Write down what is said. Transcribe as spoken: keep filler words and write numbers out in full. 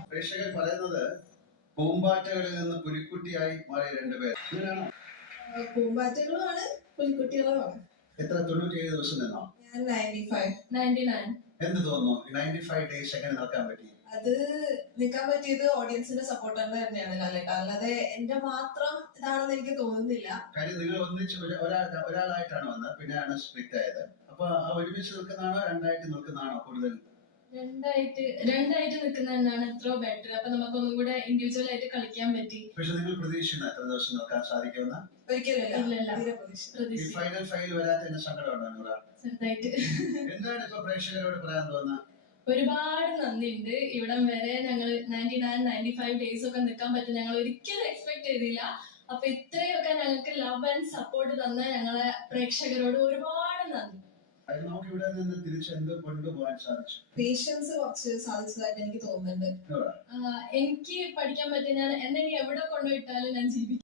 പ്രേക്ഷകർ പറയുന്നത് പൂമ്പാറ്റകളിൽ നിന്ന് പുലിക്കുട്ടിയായി മാറിയ രണ്ടുപേർ. അങ്ങനെയാണോ? പൂമ്പാറ്റകളുമാണ് പുലിക്കുട്ടികളുമാണ്. എത്ര തൊണ്ണൂറ്റിയേഴ് ദിവസം നിന്നോ? ഞാൻ നയൻറ്റി ഫൈവ് നയൻറ്റി നയൻ. എന്ത് തോന്നുന്നു നയൻറ്റി ഫൈവ് ഡേയ്സ് എങ്ങനെ നടക്കാൻ പറ്റി? അത് നിൽക്കാൻ പറ്റിയത് ഓഡിയൻസിന്റെ സപ്പോർട്ട് തന്നെയാണ് ലാലേട്ട, അല്ലാതെ എന്റെ മാത്രം ഇതാണെന്ന് എനിക്ക് തോന്നുന്നില്ല. കാര്യം നിങ്ങൾ ഒന്നിച്ച് ഒരു- ഒരാൾ ഒരാളായിട്ടാണ് വന്നത്, പിന്നെയാണ് സ്പ്ലിറ്റ് ആയത്. അപ്പൊ ആ ഒരുമിച്ച് നിൽക്കുന്നതാണോ രണ്ടായിട്ട് നിൽക്കുന്നതാണോ കൂടുതൽ? രണ്ടായിട്ട് രണ്ടായിട്ട് നിൽക്കുന്ന തന്നെയാണ് എത്രയോ ബെറ്റർ. അപ്പൊ നമുക്കൊന്നും കൂടെ ഇൻഡിവിജ്വൽ ആയിട്ട് കളിക്കാൻ പറ്റി. പക്ഷെ നിങ്ങൾ പ്രതീക്ഷിക്കുന്ന എത്ര ദിവസം നിൽക്കാൻ സാധിക്കുമെന്ന്? ഒരിക്കലും ഇല്ലല്ല. തീരെ പ്രതീക്ഷ ഈ പ്രതീക്ഷ ഫൈനൽ ഫൈൽ വരാത്തതിന്റെ സങ്കടമുണ്ടോ നൂറ? ചെറുതായിട്ട്. എന്താണ് ഇപ്പൊ പ്രേക്ഷകരോട് പറയാൻ തോന്നുന്നത്? ഒരുപാട് നന്ദിയുണ്ട്. ഇവിടം വരെ ഞങ്ങൾ ninety nine ninety five days ഒക്കെ നിൽക്കാൻ പറ്റും ഞങ്ങൾ ഒരിക്കലും എക്സ്പെക്ട് ചെയ്തില്ല. അപ്പൊ ഇത്രയൊക്കെ ഞങ്ങൾക്ക് ലവ് ആൻഡ് സപ്പോർട്ട് തന്ന ഞങ്ങളെ പ്രേക്ഷകരോട് ഒരുപാട് നന്ദി. അത് നമുക്ക് ഇവിടെ നിന്ന് തിരിച്ച് എന്ത് കൊണ്ടുപോകാൻ സാധിച്ചു? പേഷ്യൻസ് കുറച്ച് സാധിച്ചതായിട്ട് എനിക്ക് തോന്നുന്നുണ്ട്. നൂറ, ആഹ് എനിക്ക് പഠിക്കാൻ പറ്റിയ ഞാൻ എന്നെ ഇനി എവിടെ കൊണ്ടുപോയിട്ടാലും ഞാൻ ജീവിക്കും.